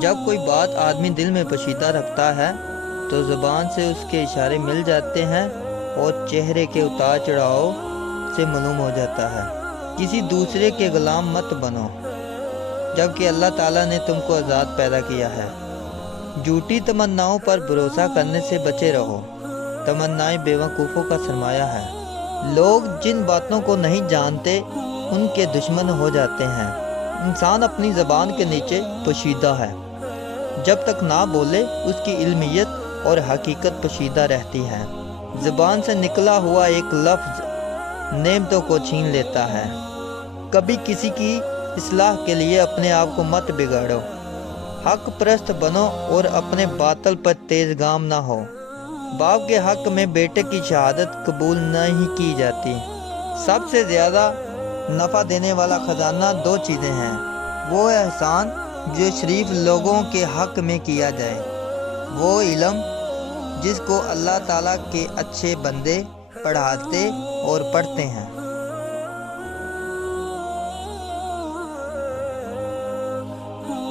جب کوئی بات آدمی دل میں پوشیدہ رکھتا ہے تو زبان سے اس کے اشارے مل جاتے ہیں اور چہرے کے اتار چڑھاؤ سے معلوم ہو جاتا ہے۔ کسی دوسرے کے غلام مت بنو، جبکہ اللہ تعالیٰ نے تم کو آزاد پیدا کیا ہے۔ جھوٹی تمناؤں پر بھروسہ کرنے سے بچے رہو، تمنائیں بیوقوفوں کا سرمایہ ہے۔ لوگ جن باتوں کو نہیں جانتے ان کے دشمن ہو جاتے ہیں۔ انسان اپنی زبان کے نیچے پوشیدہ ہے، جب تک نہ بولے اس کی علمیت اور حقیقت پوشیدہ رہتی ہے۔ زبان سے نکلا ہوا ایک لفظ نعمتوں کو چھین لیتا ہے۔ کبھی کسی کی اصلاح کے لیے اپنے آپ کو مت بگاڑو، حق پرست بنو اور اپنے باطل پر تیز گام نہ ہو۔ باپ کے حق میں بیٹے کی شہادت قبول نہیں کی جاتی۔ سب سے زیادہ نفع دینے والا خزانہ دو چیزیں ہیں، وہ احسان جو شریف لوگوں کے حق میں کیا جائے، وہ علم جس کو اللہ تعالیٰ کے اچھے بندے پڑھاتے اور پڑھتے ہیں۔